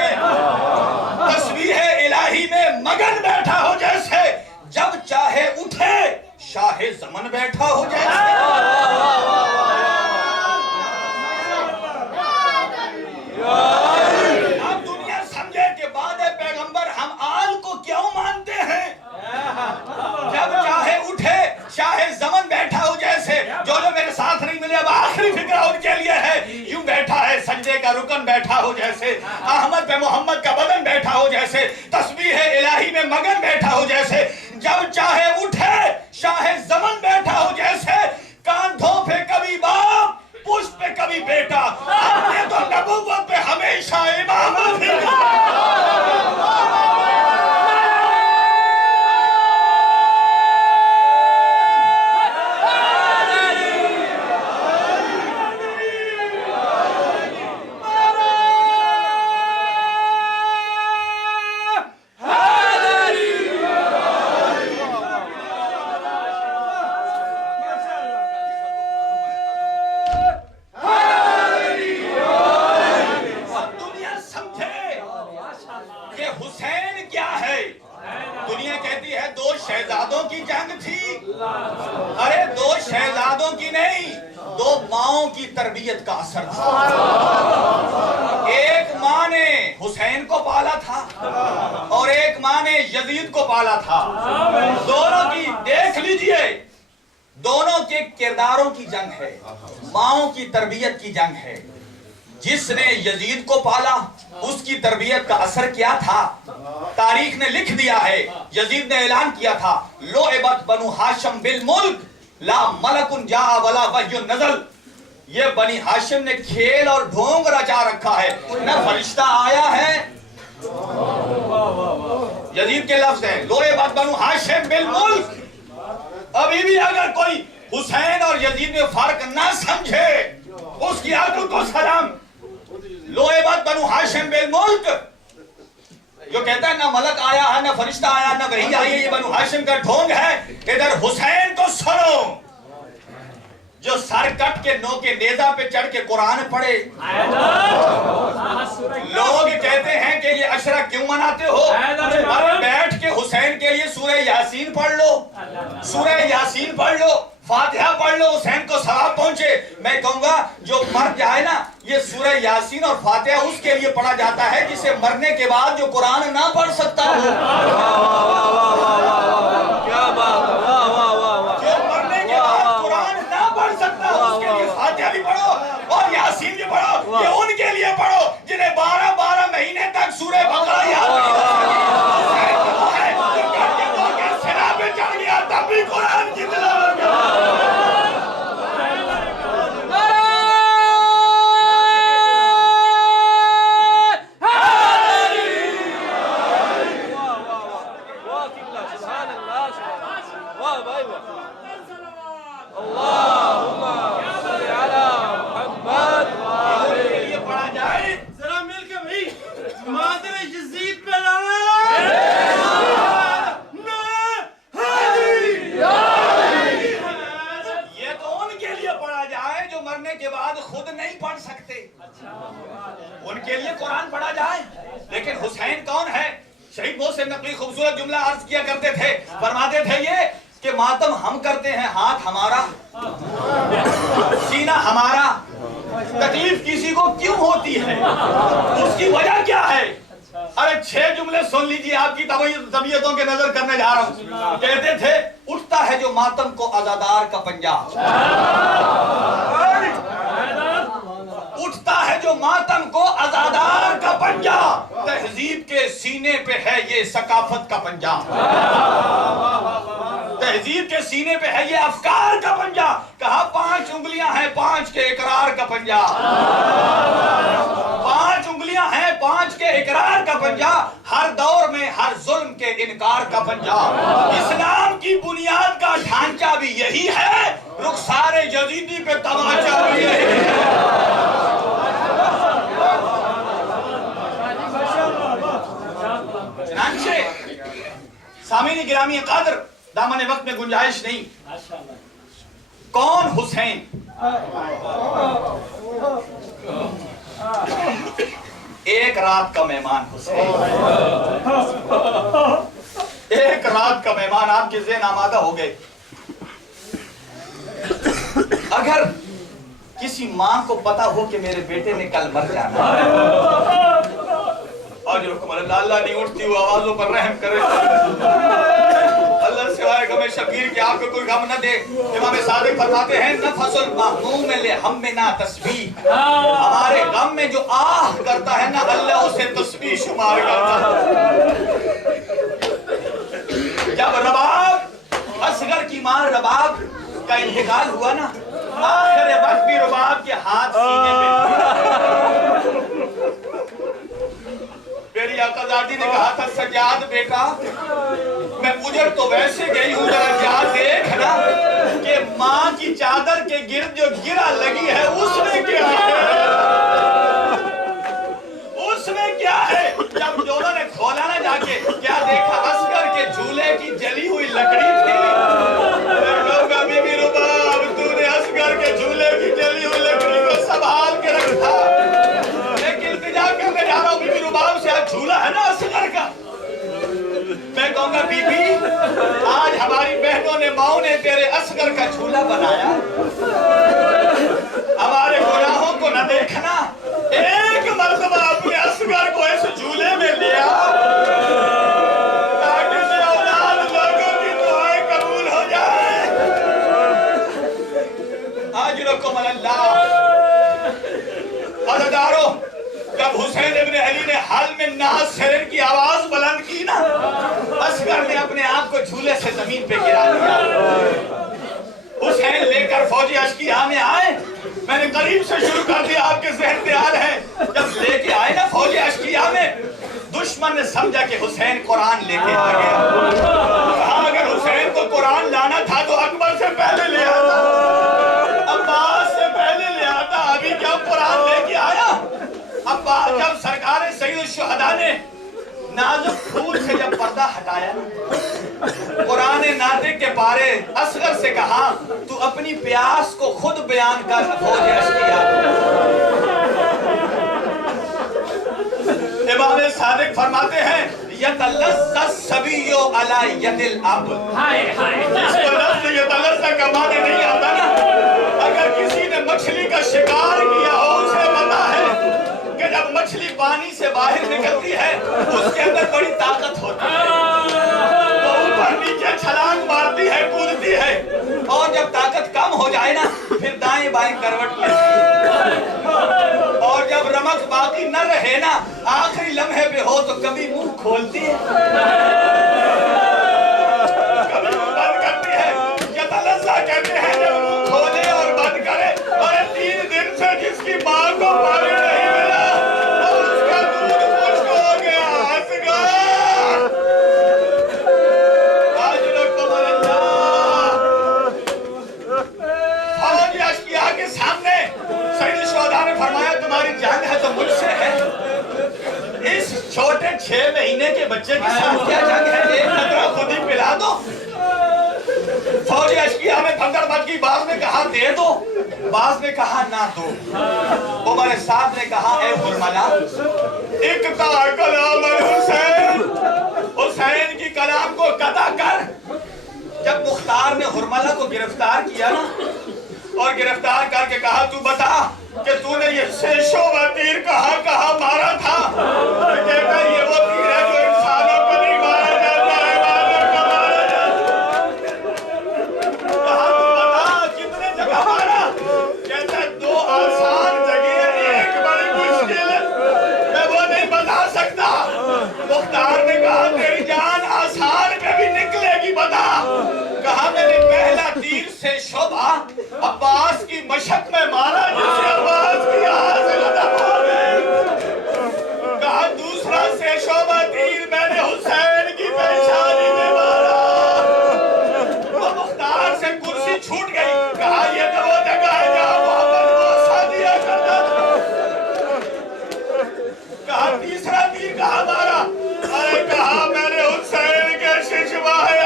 تسبیح الہی میں مگن بیٹھا ہو جیسے, جب چاہے اٹھے شاہ زمن بیٹھا ہو جیسے. اب دنیا سمجھے کہ بعد پیغمبر ہم آل کو کیوں مانتے ہیں. جب چاہے اٹھے شاہ زمن بیٹھا ہو جیسے. جو میرے ساتھ نہیں ملے اب آخری فکرہ ان کے لیے ہے. یوں بیٹھا ہے سجدے کا رکن بیٹھا ہو جیسے, احمد پہ محمد کا بدن بیٹھا ہو جیسے, تسبیح الہی میں مگن بیٹھا ہو جیسے, جب چاہے اٹھے شاہ زمن بیٹھا ہو جیسے. کاندھوں پہ کبھی باپ, پشت پہ کبھی بیٹا, ہم نے تو نبوت پہ ہمیشہ امامت ہی. تربیت کا اثر تھا. ایک ماں نے حسین کو پالا تھا اور ایک ماں نے یزید کو پالا تھا. دونوں کی دیکھ لیجئے, دونوں کے کرداروں کی جنگ ہے, ماؤں کی تربیت کی جنگ ہے. جس نے یزید کو پالا اس کی تربیت کا اثر کیا تھا؟ تاریخ نے لکھ دیا ہے، یزید نے اعلان کیا تھا لعبت بنو ہاشم بالملک لا ملک جاء ولا وحی نزل. یہ بنی ہاشم نے کھیل اور ڈھونگ رچا رکھا ہے، نہ فرشتہ آیا ہے. یزید کے لفظ ہیں لعبت بنو ہاشم بالملک. ابھی بھی اگر کوئی حسین اور یزید میں فرق نہ سمجھے اس کی عقل کو سلام. لعبت بنو ہاشم بالملک، جو کہتا ہے نہ ملک آیا ہے نہ فرشتہ آیا نہ وحی آئی ہے، یہ بنو ہاشم کا ڈھونگ ہے. ادھر حسین کو سنو جو سر کٹ کے نو کے نیزہ پہ چڑھ کے قرآن پڑھے. لوگ کہتے ہیں کہ یہ عشرہ کیوں مناتے ہو؟ ارے بیٹھ کے حسین کے لیے سورہ یاسین پڑھ لو، سورہ یاسین پڑھ لو، فاتحہ پڑھ لو، حسین کو ثواب پہنچے. میں کہوں گا جو مر جائے نا، یہ سورہ یاسین اور فاتحہ اس کے لیے پڑھا جاتا ہے جسے مرنے کے بعد جو قرآن نہ پڑھ سکتا ہو. کیا بات، واہ واہ واہ واہ. جو مرنے کے بعد قرآن نہ پڑھ سکتا ہو اس کے لیے فاتحہ بھی پڑھو اور یاسین بھی پڑھو. یہ ان کے لیے پڑھو جنہیں 12 مہینے تک سورہ بقرہ یاد سنا پہ چڑھ گیا تب بھی قرآن کی تلاوت کرو. ان کے لیے قرآن پڑھا جائے. لیکن حسین کون ہے؟ شہید محسن نقوی خوبصورت جملہ عرض کیا کرتے تھے، فرماتے تھے یہ کہ ماتم ہم کرتے ہیں، ہاتھ ہمارا، سینہ ہمارا. تکلیف کسی کو کیوں ہوتی ہے؟ اس کی وجہ کیا ہے؟ ارے 6 جملے سن لیجیے، آپ کی طبیعتوں کے نظر کرنے جا رہا ہوں. کہتے تھے اٹھتا ہے جو ماتم کو عزادار کا پنجہ، اٹھتا ہے جو ماتم کو عزادار کا پنجہ. تہذیب کے سینے پہ ہے یہ ثقافت کا پنجہ، تہذیب کے سینے پہ ہے یہ افکار کا پنجہ. کہا 5 انگلیاں ہیں 5 کے اقرار کا پنجہ، 5 انگلیاں ہیں 5 کے اقرار کا پنجہ. ہر دور میں ہر ظلم کے انکار کا پنجہ. اسلام کی بنیاد کا ڈھانچہ بھی یہی ہے، رخسار یزیدی پہ تماچا بھی یہی ہے. چنانچہ سامعین گرامی قدر، دامن وقت میں گنجائش نہیں. کون حسین؟ ایک رات کا مہمان حسین، ایک رات کا مہمان. آپ کے ذہن آمادہ ہو گئے. اگر کسی ماں کو پتا ہو کہ میرے بیٹے نے کل مر جانا ہے، آج رکم اللہ نہیں اٹھتی ہوئی آوازوں پر رحم کرے. اللہ سوائے غم شبیر کہ آپ کو کوئی غم نہ دے. امام صادق فرماتے ہیں نفس المحموم لہمنا تسبیح، ہمارے غم میں جو آہ کرتا ہے نا اللہ اسے تسبیح شمار کرتا ہے. جب رباب اصغر کی ماں رباب کا انتقال ہوا نا، آخر وقت بھی رباب کے ہاتھ سینے پہ. میری آقا زادی نے کہا تھا سجاد بیٹا میں اجڑ تو ویسے گئی ہوں، ذرا جا دیکھ نا کہ ماں کی چادر کے گرد جو گرا لگی ہے اس میں کیا ہے، اس میں کیا ہے. جب دونوں نے کھولا نا جا کے، کیا دیکھا؟ اصغر کے جھولے کی جلی ہوئی لکڑی تھی. میں کہوں گا بی بی رباب تو نے اصغر کے جھولے کی جلی ہوئی لکڑی کو سنبھال کے رکھا. لیکن التجا کرنے جا رہا ہوں بی بی رباب سے، آج جھولا ہے نا اصغر کا. میں کہوں گا بی بی آج ہماری بہنوں نے ماؤں نے تیرے اصغر کا جھولا بنایا، ہمارے گناہوں کو نہ دیکھنا. ایک مرتبہ اپنے اصغر کو اس جھولے میں لیا تاکہ میرے اولاد لوگوں کی دعائیں قبول ہو جائیں. آج رکم اللہ عزادارو جھولے سے زمین پہ گرا دیا۔ حسین لے کر فوجی اشکیا میں آئے، میں نے قریب سے شروع کر دیا، آپ کے ذہن تیار ہے۔ جب لے کے آئے نا فوجی اشکیا میں، دشمن نے سمجھا کہ حسین قرآن لے کے آ گیا۔ کہا اگر حسین کو قرآن لانا تھا تو اکبر سے پہلے لے آتا، عباس سے پہلے لے آتا، ابھی کیا قرآن لے کے آیا؟ عباس جب سرکار سید الشہداء نے نازک پھول سے جب پردہ ہٹایا، قرآن ناطق کے پارے اصغر سے کہا تو اپنی پیاس کو خود بیان کر فوجی اشکیا۔ امام صادق فرماتے ہیں یتلذذ الصبی علی ید الاب۔ اس کو لفظ یتلذذ کا معنی نہیں آتا نا، اگر کسی نے مچھلی کا شکار کیا ہو اسے پتا ہے کہ جب مچھلی پانی سے باہر نکلتی ہے اس کے اندر بڑی طاقت ہوتی ہے، وہ اوپر نیچے چھلانگ مارتی ہے، کودتی ہے، اور جب طاقت کم ہو جائے نا پھر دائیں بائیں کروٹ لیتی ہے، اور جب رمق باقی نہ رہے نا آخری لمحے پہ ہو تو کبھی منہ کھولتی ہے کبھی منہ بند کرتی ہے۔ یتلذذ کہتے ہیں جب منہ کھولے اور بند کرے، اور 3 دن سے جس کی ماں کو پانی نہیں ملا اور اس کا دودھ خشک ہو گیا، اصغر اجرکم اللہ۔ فوجی اشکیا کے سامنے سید الشہداء نے فرمایا تمہاری جنگ ہے تو مجھ سے ہے، اس چھوٹے 6 مہینے کے بچے کے ساتھ کیا جنگ ہے، ایک قطرہ خود ہی پلا دو۔ فوجی اشکیا میں بھگدڑ مچ گئی، بعض نے کہا دے دو، بعض نے کہا نہ دو۔ عمر صاحب نے کہا اے حرملا اقطع کلام الحسین، حسین کی کلام کو قطع کر۔ جب مختار نے حرملا کو گرفتار کیا نا اور گرفتار کر کے کہا تو بتا کہ تو نے یہ شعبہ تیر کہاں مارا تھا، کہتا یہ وہ تیر ہے جو انسانوں کو نہیں مارا جاتا ہے، بادر کو مارا جاتا ہے۔ کہا تو بتا کتنے جگہ مارا، کہتا 2 آسان جگہ، ایک بڑی مشکل، میں وہ نہیں بتا سکتا۔ مختار نے کہا تیری جان آسان میں بھی نکلے گی، بتا۔ کہا میں نے پہلا تیر سے شعبہ عباس کی مشق میں مارا جسے عباس کی آز غضب ہو گئی۔ کہا دوسرا سے شعبہ تیر میں نے حسین کی پیشانی میں مارا، وہ مختار سے کرسی چھوٹ گئی۔ کہا یہ تو وہ جگہ ہے جہاں محمد موسیٰ دیا کرتا تھا۔ کہا تیسرا تیر کہاں مارا، ارے کہا میں نے حسین کے ششمہ ہے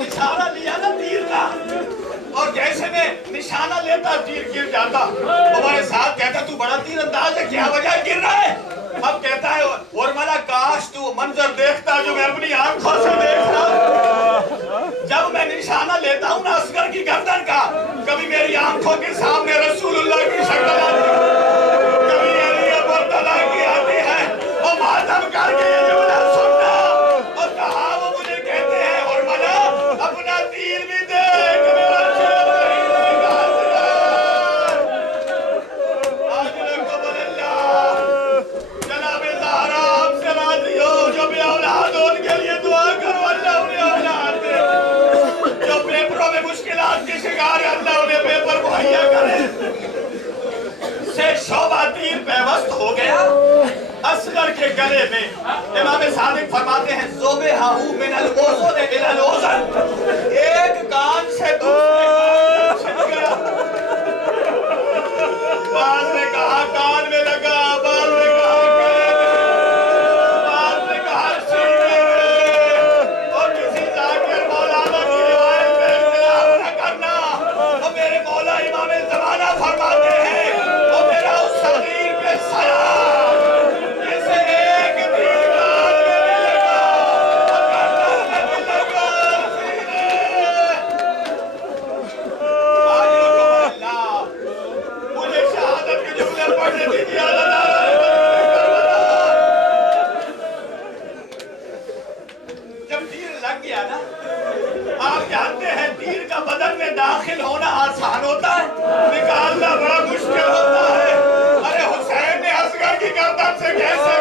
نشانہ لیا نا تیر کا، اور جیسے میں نشانہ لیتا تیر گر جاتا۔ ہمارے ساتھ کہتا تو بڑا تیر انداز ہے، کیا وجہ گر رہا ہے؟ اب کہتا ہے حرملا کاش تو منظر دیکھتا جو میں اپنی آنکھوں سے دیکھ رہا ہوں۔ جب میں نشانہ لیتا ہوں نا اصغر کی گردن کا، کبھی میری آنکھوں کے سامنے رسول اللہ کی شکل آتی ہے، کبھی علی ابو طلحہ کی آتی ہے، اور ماتم کر کے یہ جملہ سننا اور کہا وہ مجھے کہتے ہیں حرملا اپنا تیر بھی دیکھ میرا شیر نہیں دیکھا اجرکم اللہ۔ جناب زہرا آپ سے راضی ہو، جو بھی اولاد ہو ان کے لیے دعا کرو اللہ انہیں اولاد دے، جو پیپروں میں مشکلات کے شکار ہے اللہ انہیں پیپر مہیا کرے۔ سے شعبہ تیر پیوست ہو گیا اصغر کے گلے میں۔ امام صادق فرماتے ہیں ذبحہ من الاذن الی الاذن، ایک کان سے دوسرے کان چھن گیا۔ بعض نے کہا کان میں لگا، بعض نے کہا گلے میں، بعض نے کہا سینے میں، اور کسی ذاکر مولانا کی روایت میں اختلاف نہ کرنا۔ اور میرے مولا امام زمانہ فرماتے ہیں اور میرا اس صغیر پہ سلام جسے ایک تیر کان میں لگا اور گردن میں لگا سینے۔ اجرکم اللہ۔ مجھے شہادت کے جملے پڑھنے دیجیے اللہ تعالیٰ نے جب تیر لگ گیا نا، آپ جانتے ہیں تیر کا بدن میں داخل ہونا آسان ہوتا ہے، نکالنا بڑا مشکل ہوتا ہے۔ ارے حسین نے اصغر کی گردن سے کیسے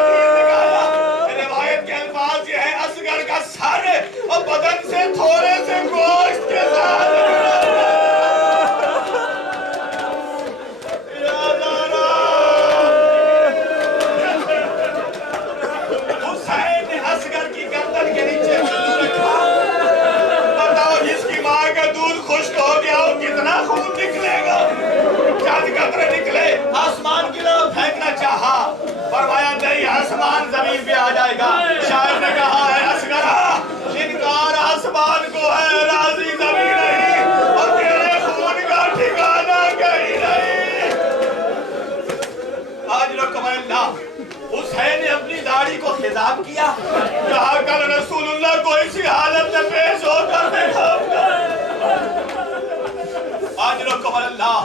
سے تھوڑے سے گوشت کے ساتھ حسین نے اصغر کی گردن کے نیچے وضو رکھا. بتاؤ جس کی ماں کا دودھ خشک ہو گیا وہ کتنا خون نکلے گا. چند قطرے نکلے, آسمان کی طرف پھینکنا چاہا, فرمایا نہیں آسمان زمین پہ آ جائے گا. شاعر نے کہا ہے اصغر انکار آسمان کو ہے, راضی زمین نہیں, اور تیرے خون کا ٹھکانہ کہیں نہیں. آج رکم اللہ حسین نے اپنی داڑھی کو خضاب کیا, کہا کل رسول اللہ کو اسی حالت میں پیش ہو کر دیکھا. آج رکم اللہ.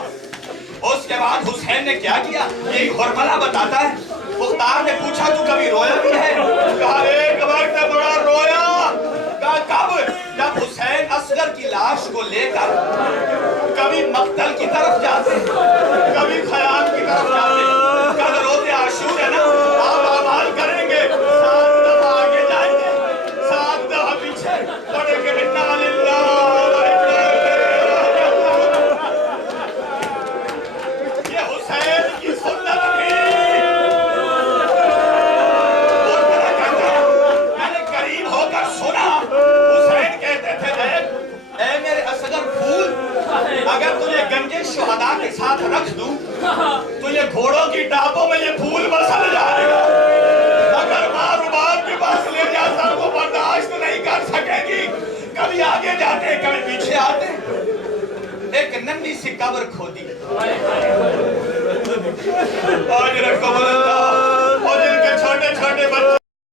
اس کے بعد حسین نے کیا کیا یہ حرملہ بتاتا ہے. مختار نے پوچھا تو کبھی رویا بھی ہے؟ کہا ایک وقت بڑا رویا. کہا کب؟ جب حسین اصغر کی لاش کو لے کر کبھی مقتل کی طرف جاتے, کبھی خیام کی طرف جاتے. کل روزے عاشور ہے نا, آپ اعمال کریں گے, 7 دفعہ آگے جائیں گے, 7 دفعہ پیچھے پڑھیں گے. انا للہ و انا الیہ. یہ حسین کی سنت تھی. میں نے قریب ہو کر سنا, حسین کہتے تھے دیکھ اے میرے اصغر پھول, اگر تجھے گنجے شہداء کے ساتھ رکھ دوں تو یہ گھوڑوں کی ٹاپوں میں یہ پھول مسل جائے گا. اگر ماں رباب کے پاس لے جاتا وہ برداشت نہیں کر سکے گی. کبھی آگے جاتے کبھی پیچھے آتے. ایک ننھی سی قبر کھودی. آج رکھو اللہ, اور ان کے چھوٹے چھوٹے بچے